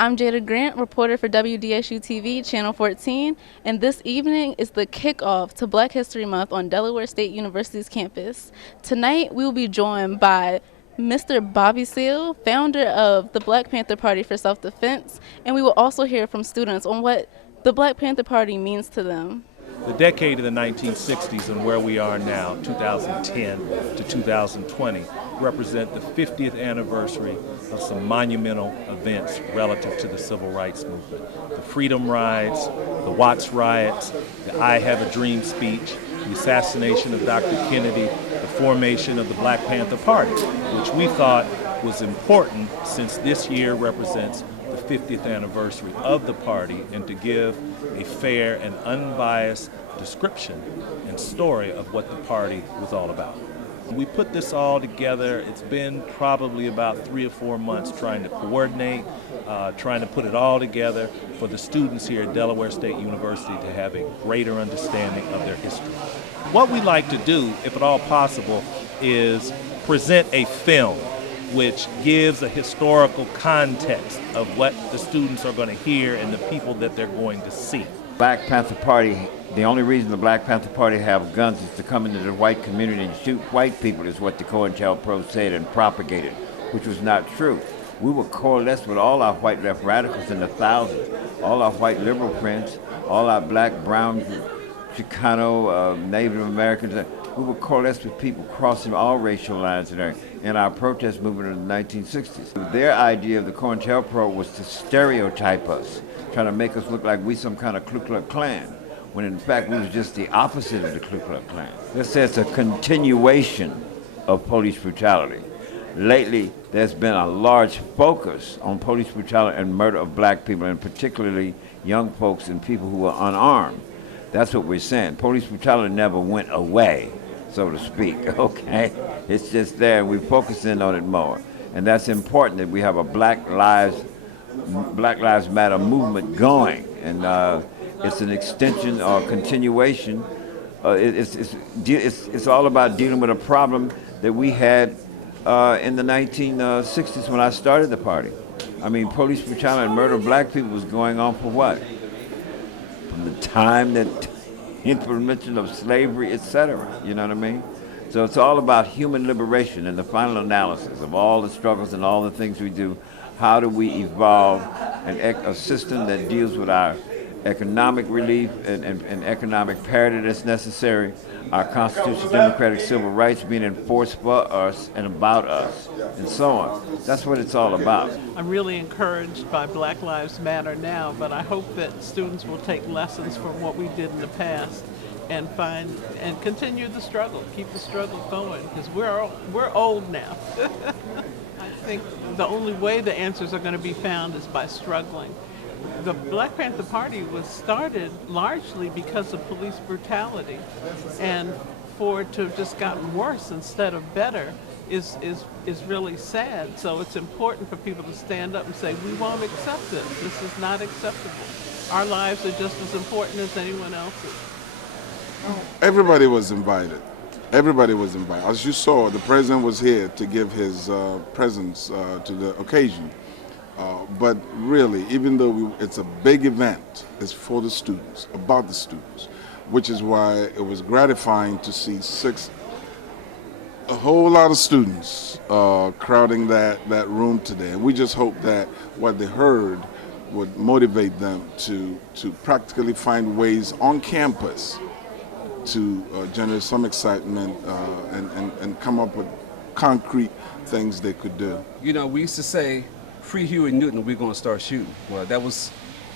I'm Jada Grant, reporter for WDSU-TV, Channel 14, and this evening is the kickoff to Black History Month on Delaware State University's campus. Tonight, we will be joined by Mr. Bobby Seale, founder of the Black Panther Party for Self-Defense, and we will also hear from students on what the Black Panther Party means to them. The decade of the 1960s and where we are now, 2010 to 2020, represent the 50th anniversary of some monumental events relative to the civil rights movement. The Freedom Rides, the Watts Riots, the I Have a Dream speech, the assassination of Dr. Kennedy, the formation of the Black Panther Party, which we thought was important since this year represents the 50th anniversary of the party, and to give a fair and unbiased description and story of what the party was all about. We put this all together. It's been probably about 3 or 4 months trying to coordinate, trying to put it all together for the students here at Delaware State University to have a greater understanding of their history. What we like to do, if at all possible, is present a film which gives a historical context of what the students are going to hear and the people that they're going to see. Black Panther Party, the only reason the Black Panther Party have guns is to come into the white community and shoot white people, is what the COINTELPRO said and propagated, which was not true. We were coalesced with all our white left radicals in the thousands, all our white liberal friends, all our black, brown, Chicano, Native Americans. We were coalesced with people crossing all racial lines in our protest movement in the 1960s. Their idea of the COINTELPRO was to stereotype us, trying to make us look like we some kind of Ku Klux Klan, when in fact we was just the opposite of the Ku Klux Klan. This is a continuation of police brutality. Lately, there's been a large focus on police brutality and murder of black people, and particularly young folks and people who are unarmed. That's what we're saying. Police brutality never went away, so to speak, okay? It's just there, we're focusing on it more. And that's important that we have a Black Lives Matter movement going. And it's an extension or continuation. It's all about dealing with a problem that we had in the 1960s when I started the party. I mean, police brutality and murder of black people was going on for what? From the time that implementation of slavery, etc. You know what I mean? So it's all about human liberation and the final analysis of all the struggles and all the things we do. How do we evolve a system that deals with our economic relief and economic parity that's necessary, our constitutional democratic civil rights being enforced for us and about us, and so on. That's what it's all about. I'm really encouraged by Black Lives Matter now, but I hope that students will take lessons from what we did in the past and continue the struggle, keep the struggle going, because we're old now. I think the only way the answers are going to be found is by struggling. The Black Panther Party was started largely because of police brutality, and for it to have just gotten worse instead of better is really sad. So it's important for people to stand up and say, we won't accept this. This is not acceptable. Our lives are just as important as anyone else's. Everybody was invited. Everybody was invited. As you saw, the president was here to give his presence to the occasion. But really, even though it's a big event, it's for the students, about the students, which is why it was gratifying to see a whole lot of students crowding that room today. And we just hope that what they heard would motivate them to practically find ways on campus to generate some excitement and come up with concrete things they could do. You know, we used to say, free Huey Newton, we're going to start shooting. Well, that was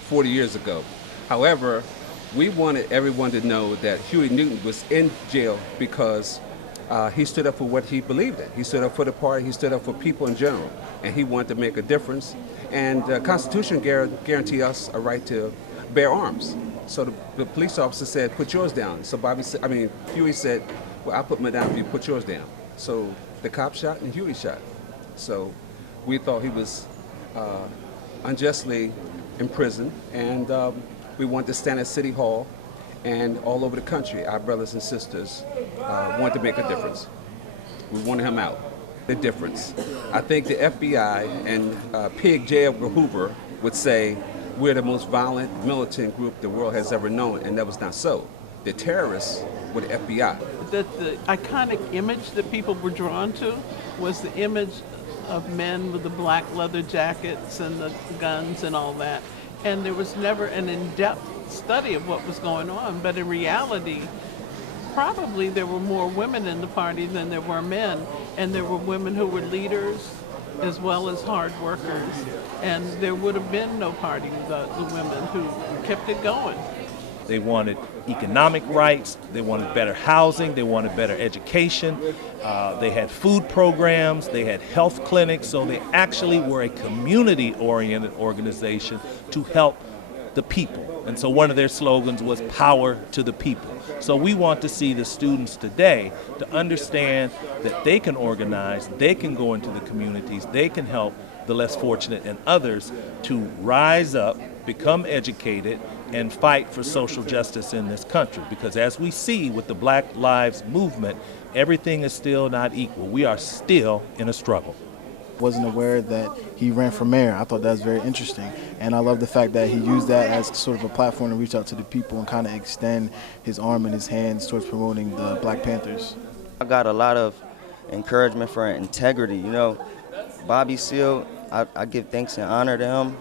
40 years ago. However, we wanted everyone to know that Huey Newton was in jail because he stood up for what he believed in. He stood up for the party, he stood up for people in general, and he wanted to make a difference. And the Constitution guaranteed us a right to bear arms. So the police officer said, put yours down. So Huey said, well, I'll put mine down if you put yours down. So the cop shot and Huey shot. So we thought he was unjustly imprisoned, and we wanted to stand at City Hall and all over the country. Our brothers and sisters wanted to make a difference. We wanted him out. the difference. I think the FBI and Pig J. Edgar Hoover would say we're the most violent militant group the world has ever known, and that was not so. The terrorists were the FBI. The iconic image that people were drawn to was the image of men with the black leather jackets and the guns and all that. And there was never an in-depth study of what was going on, but in reality, probably there were more women in the party than there were men, and there were women who were leaders as well as hard workers, and there would have been no party without the women who kept it going. They wanted economic rights, they wanted better housing, they wanted better education, they had food programs, they had health clinics, so they actually were a community-oriented organization to help the people. And so one of their slogans was power to the people. So we want to see the students today to understand that they can organize, they can go into the communities, they can help the less fortunate and others to rise up, become educated, and fight for social justice in this country. Because as we see with the Black Lives Movement, everything is still not equal. We are still in a struggle. Wasn't aware that he ran for mayor. I thought that was very interesting. And I love the fact that he used that as sort of a platform to reach out to the people and kind of extend his arm and his hands towards promoting the Black Panthers. I got a lot of encouragement for integrity. You know, Bobby Seale, I give thanks and honor to him.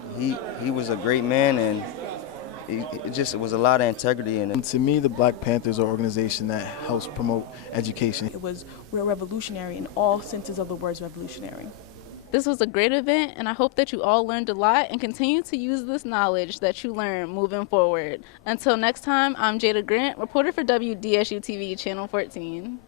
He was a great man, and it was a lot of integrity in it. And to me, the Black Panthers are an organization that helps promote education. It was real revolutionary in all senses of the words revolutionary. This was a great event, and I hope that you all learned a lot and continue to use this knowledge that you learned moving forward. Until next time, I'm Jada Grant, reporter for WDSU-TV Channel 14.